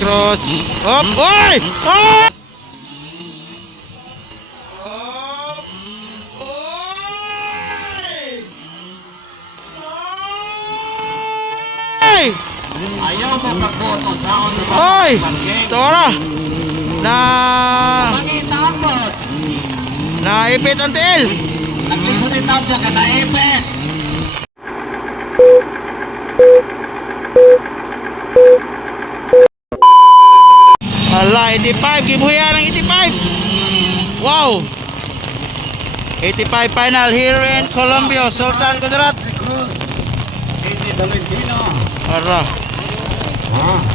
Cross. Hop. Oy! Oh! Ayaw mo pagboto sa Oy! Tora! Na... Pangitambot. Naipit ang tiil! Nagliso din daw siya ka naipit. Ala, 85! Gibuya ng 85! Wow! 85 final here in Colombia. Sultan Kudarat. Hindi Valentino. Ara.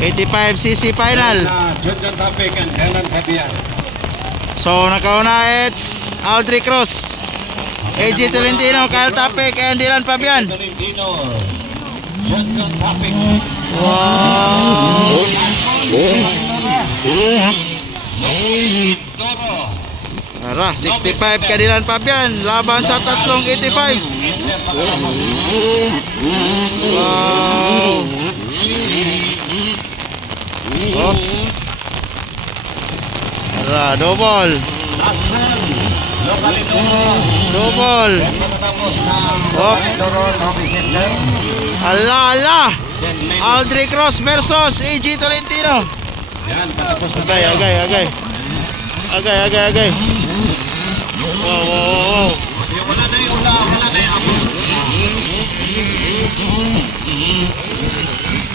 85cc final. Judge Topic and Kailan Fabian. So nakauna it's Aldrich Cross, AJ Tolentino, Kyle Topic, and Dylan Fabian. Valentino. Judge Topic. Wow! Ara, 65 ka Dylan Fabian laban sa tatlong 85. Wow! Oops. Ara, double. Double. Hop. Ala, ala. Aldrich Cross versus AJ Tolentino. Agay, agay, agay. Agay, agay, agay. Wow, wow, wow, wow.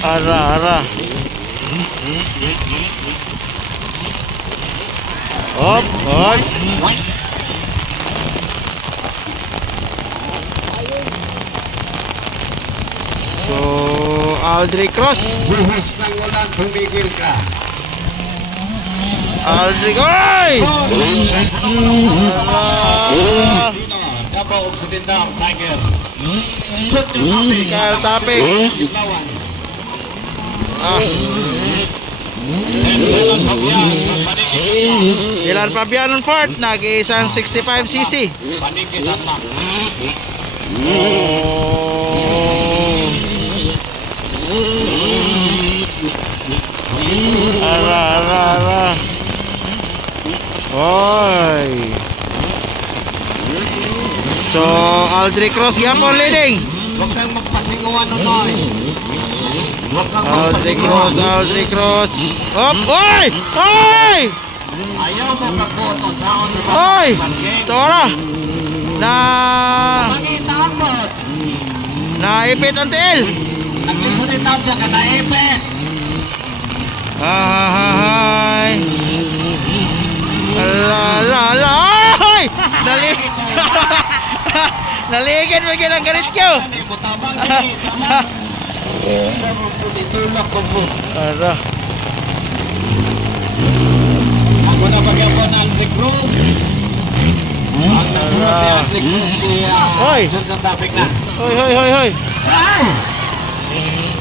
Ara, ara. Hop, hop. So, Aldrich Cross. Buhos ng ulan, tumigil ka. Aldrich, oy! Davao Occidental Tiger. Kyle Topic. Ah. Dylan Fabian on fourth, nag-iisang 65cc. Ara, ara, ara. Oy. So, Aldrich Cross yapon leading. Huwag kang magpasinguan ng noise. Aldrich Cross, Aldrich Cross. Hop, oy! Oy! Ayaw mo pagboto sa Oy! Tora! Na... Pangitambot. Naipit ang tiil! Nagliso din daw siya ka naipit. Ay! Ala, ala, ala! Ay! Nali... Naligid mo yung kariskyo! Ara. Ako na pag-apon ang Aldrich Cross. Ang nagsulat ni Aldrich Cross si Hoy! Judge ng Topic na. Hoy, hoy, hoy, hoy!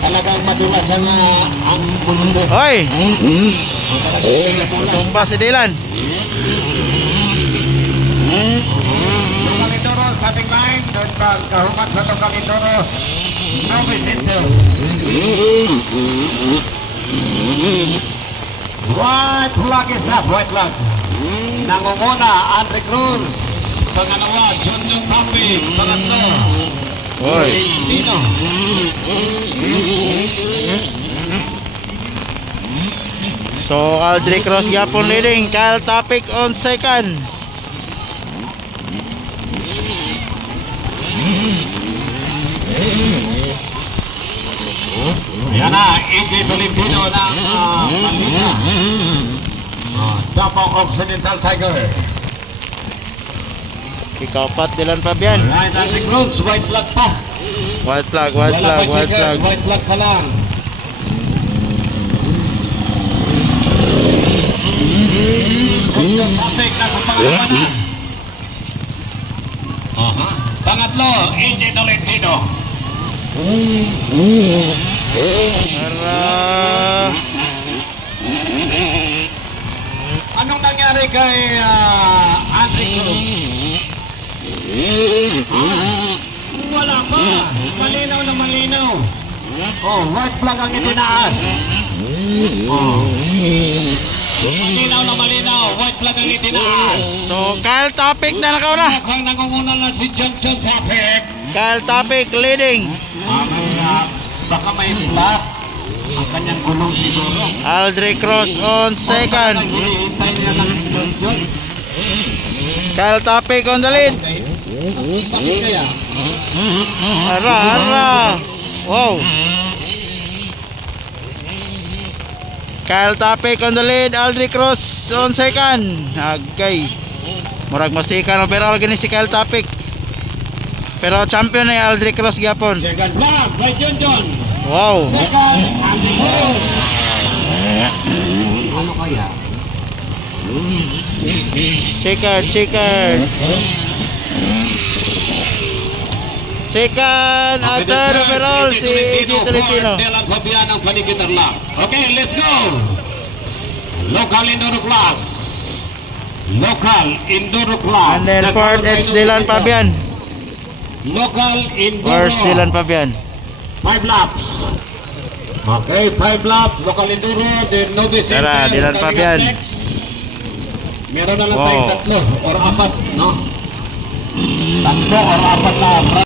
Talagang madulasan na ang mundo. Hoy! Tumba si Dylan. Lokalitoro, starting line. Doon ka, kahumat sa Lokalitoro. No Vicente. White flag is up, white flag. Nangunguna, Aldrich Cross. Pangalawa, Judge ng Topic. Pangatlo, Hoy! Dino. So, Aldrich Cross yapon leading. Kyle Topic on second. Yan na, AJ Tolentino ng Manila. Davao Occidental Tiger. Ikapat Dylan Fabian. Right, Aldrich Cross, white flag pa. White flag, white Wala flag, pa white checker, flag. white flag pa lang. Topic na sa pangalawa na. Pangatlo, AJ Tolentino. Ara. Anong nangyari kay Aldrich Cross? Wala pa. Malinaw na malinaw. Oh, white flag ang itinaas. Oh. Malinaw na malinaw. White flag ang itinaas. So, Kyle Topic na nakauna. Mukhang nangunguna na si John Topic. Kyle Topic leading. Baka may flat. Ang kanyang gulong siguro. Aldrich Cross on second. Hinihintay niya lang si John. Kyle Topic on the lead. Bakit kaya? Ara. Wow. Kyle Topic on the lead. Aldrich Cross on second. Agay. Murag masikan pero gani si Kyle Topic. Pero champion ay Aldrich Cross gyapon. Second flag by John. Wow. Second, Aldrich Cross. Ano kaya? Checker. Second at third overall si AJ Tolentino. Delang Fabian ang panigitan lang. Okay, let's go. Local Enduro class. And then fourth it's Dylan Fabian. Local Enduro. First Dylan Fabian. 5 laps. Okay, 5 laps. Local Enduro. Then Novi Center. Tara, Dylan Fabian. Meron na lang Wow. tayong 3 or 4, no? 3 or 4 na